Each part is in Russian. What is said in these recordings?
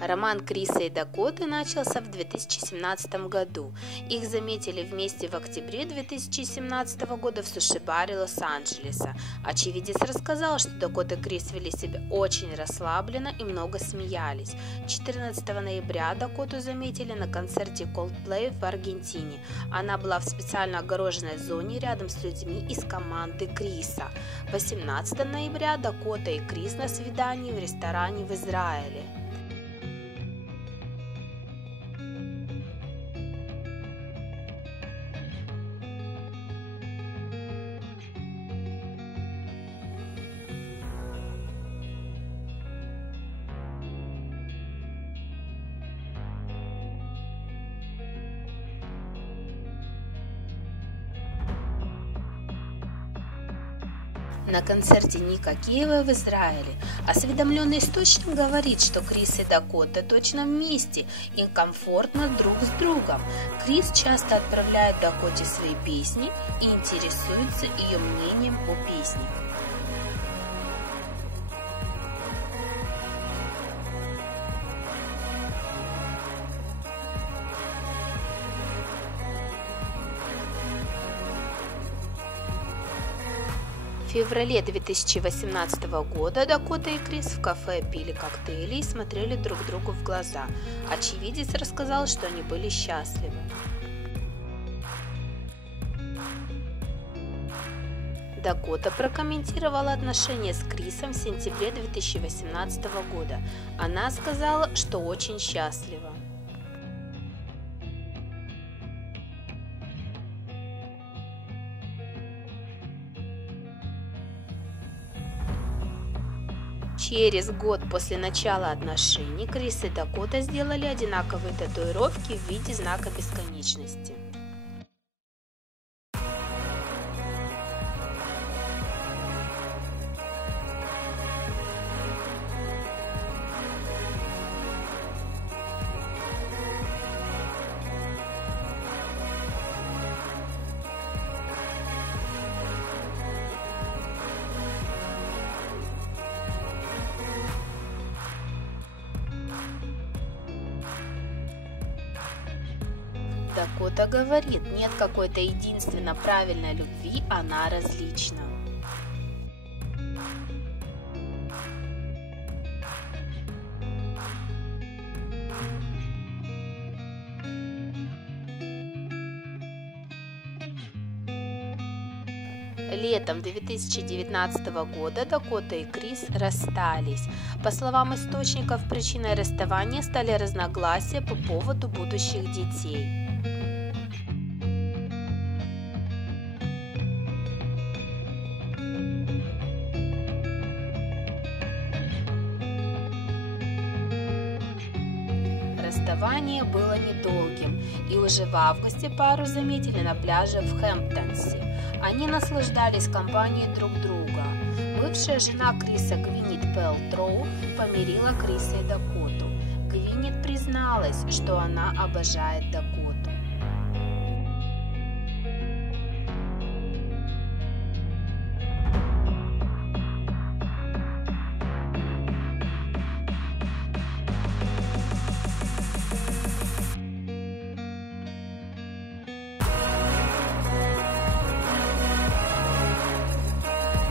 Роман Криса и Дакоты начался в 2017 году. Их заметили вместе в октябре 2017 года в суши-баре Лос-Анджелеса. Очевидец рассказал, что Дакота и Крис вели себя очень расслабленно и много смеялись. 14 ноября Дакоту заметили на концерте Coldplay в Аргентине. Она была в специально огороженной зоне рядом с людьми из команды Криса. 18 ноября Дакота и Крис на свидании в ресторане в Израиле. На концерте Ника Киева в Израиле осведомленный источник говорит, что Крис и Дакота точно вместе, им комфортно друг с другом. Крис часто отправляет Дакоте свои песни и интересуется ее мнением о песне. В феврале 2018 года Дакота и Крис в кафе пили коктейли и смотрели друг другу в глаза. Очевидец рассказал, что они были счастливы. Дакота прокомментировала отношения с Крисом в сентябре 2018 года. Она сказала, что очень счастлива. Через год после начала отношений Крис и Дакота сделали одинаковые татуировки в виде знака бесконечности. Дакота говорит, нет какой-то единственно правильной любви, она различна. Летом 2019 года Дакота и Крис расстались. По словам источников, причиной расставания стали разногласия по поводу будущих детей. Расставание было недолгим, и уже в августе пару заметили на пляже в Хэмптонсе. Они наслаждались компанией друг друга. Бывшая жена Криса Гвинет Пэлтроу помирила Криса и Дакоту. Гвинет призналась, что она обожает Дакоту.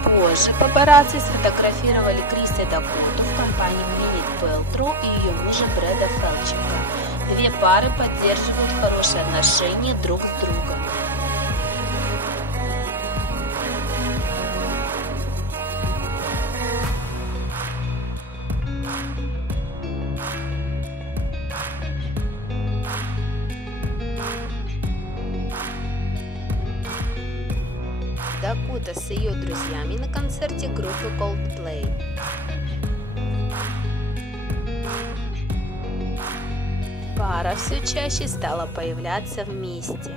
Позже папарацци сфотографировали Криса и Дакоту в компании Гвинет Пэлтроу и ее мужа Брэда Фелчика. Две пары поддерживают хорошие отношения друг с другом. Дакота с ее друзьями на концерте группы Coldplay. Пара все чаще стала появляться вместе.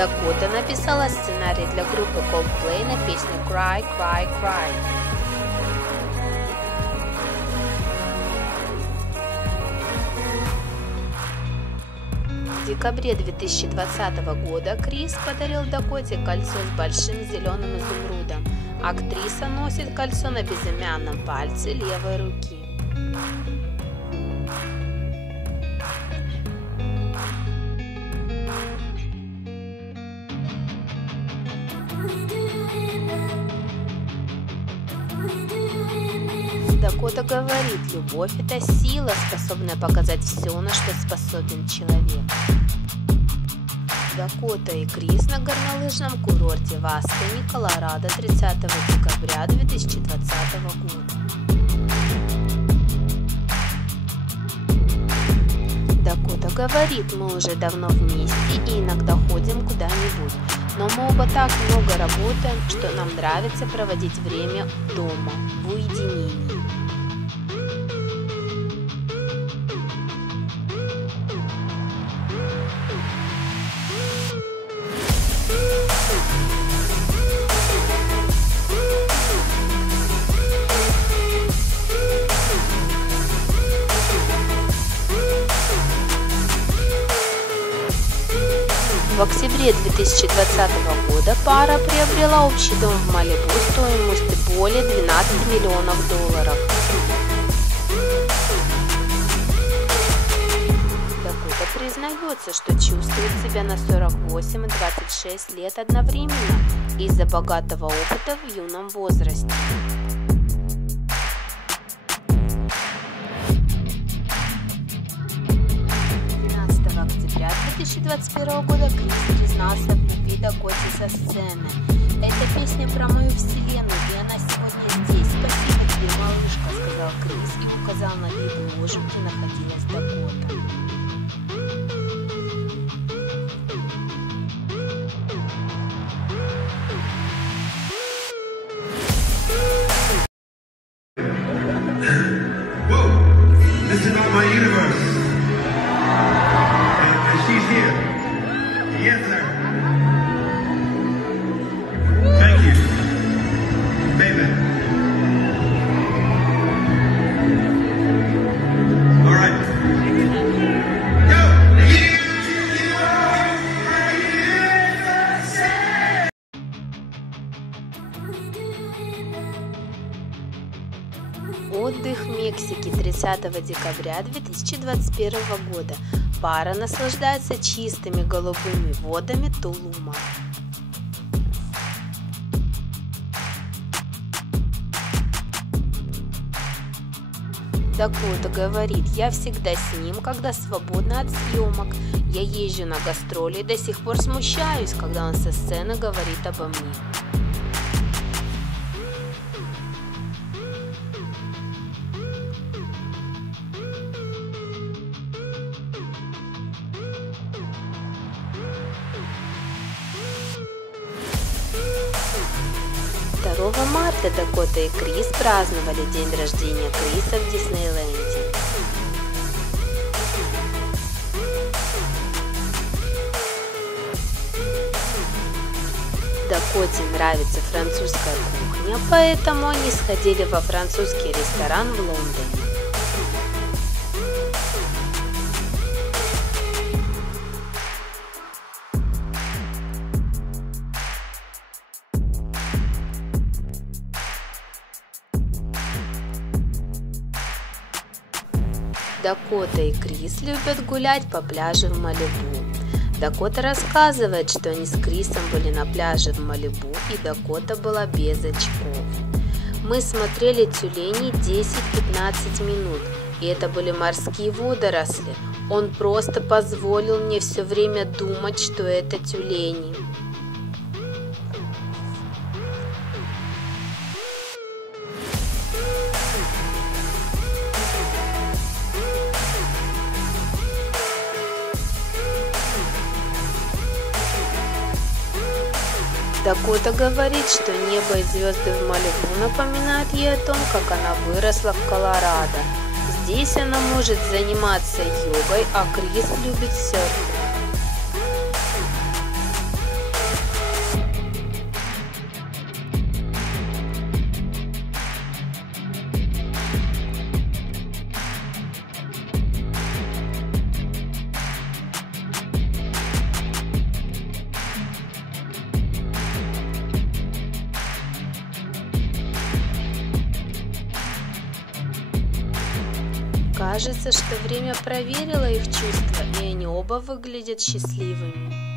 Дакота написала сценарий для группы Coldplay на песню Cry, Cry, Cry. В декабре 2020 года Крис подарил Дакоте кольцо с большим зеленым изумрудом. Актриса носит кольцо на безымянном пальце левой руки. Дакота говорит, любовь – это сила, способная показать все, на что способен человек. Дакота и Крис на горнолыжном курорте в Аспене, Колорадо, 30 декабря 2020 года. Дакота говорит, мы уже давно вместе и иногда ходим куда-нибудь, но мы оба так много работаем, что нам нравится проводить время дома, в уединении. В октябре 2020 года пара приобрела общий дом в Малибу стоимостью более 12 миллионов долларов. Дакота признается, что чувствует себя на 48 и 26 лет одновременно из-за богатого опыта в юном возрасте. 2021 года Крис признался в любви Дакоте со сцены. Эта песня про мою вселенную, и она сегодня здесь. Спасибо тебе, малышка, сказал Крис и указал на виду ложу, где находилась Дакота. This is not my universe. And she's here. Yes, sir. Thank you. Baby. All right. Отдых в Мексике 30 декабря 2021 года. Пара наслаждается чистыми голубыми водами Тулума. Дакота говорит, я всегда с ним, когда свободна от съемок. Я езжу на гастроли и до сих пор смущаюсь, когда он со сцены говорит обо мне. Марта Дакота и Крис праздновали день рождения Криса в Диснейленде. Дакоте нравится французская кухня, поэтому они сходили во французский ресторан в Лондоне. Дакота и Крис любят гулять по пляжу в Малибу. Дакота рассказывает, что они с Крисом были на пляже в Малибу, и Дакота была без очков. Мы смотрели тюленей 10-15 минут, и это были морские водоросли. Он просто позволил мне все время думать, что это тюлени. Дакота говорит, что небо и звезды в Малибу напоминают ей о том, как она выросла в Колорадо. Здесь она может заниматься йогой, а Крис любит серфинг. Кажется, что время проверило их чувства, и они оба выглядят счастливыми.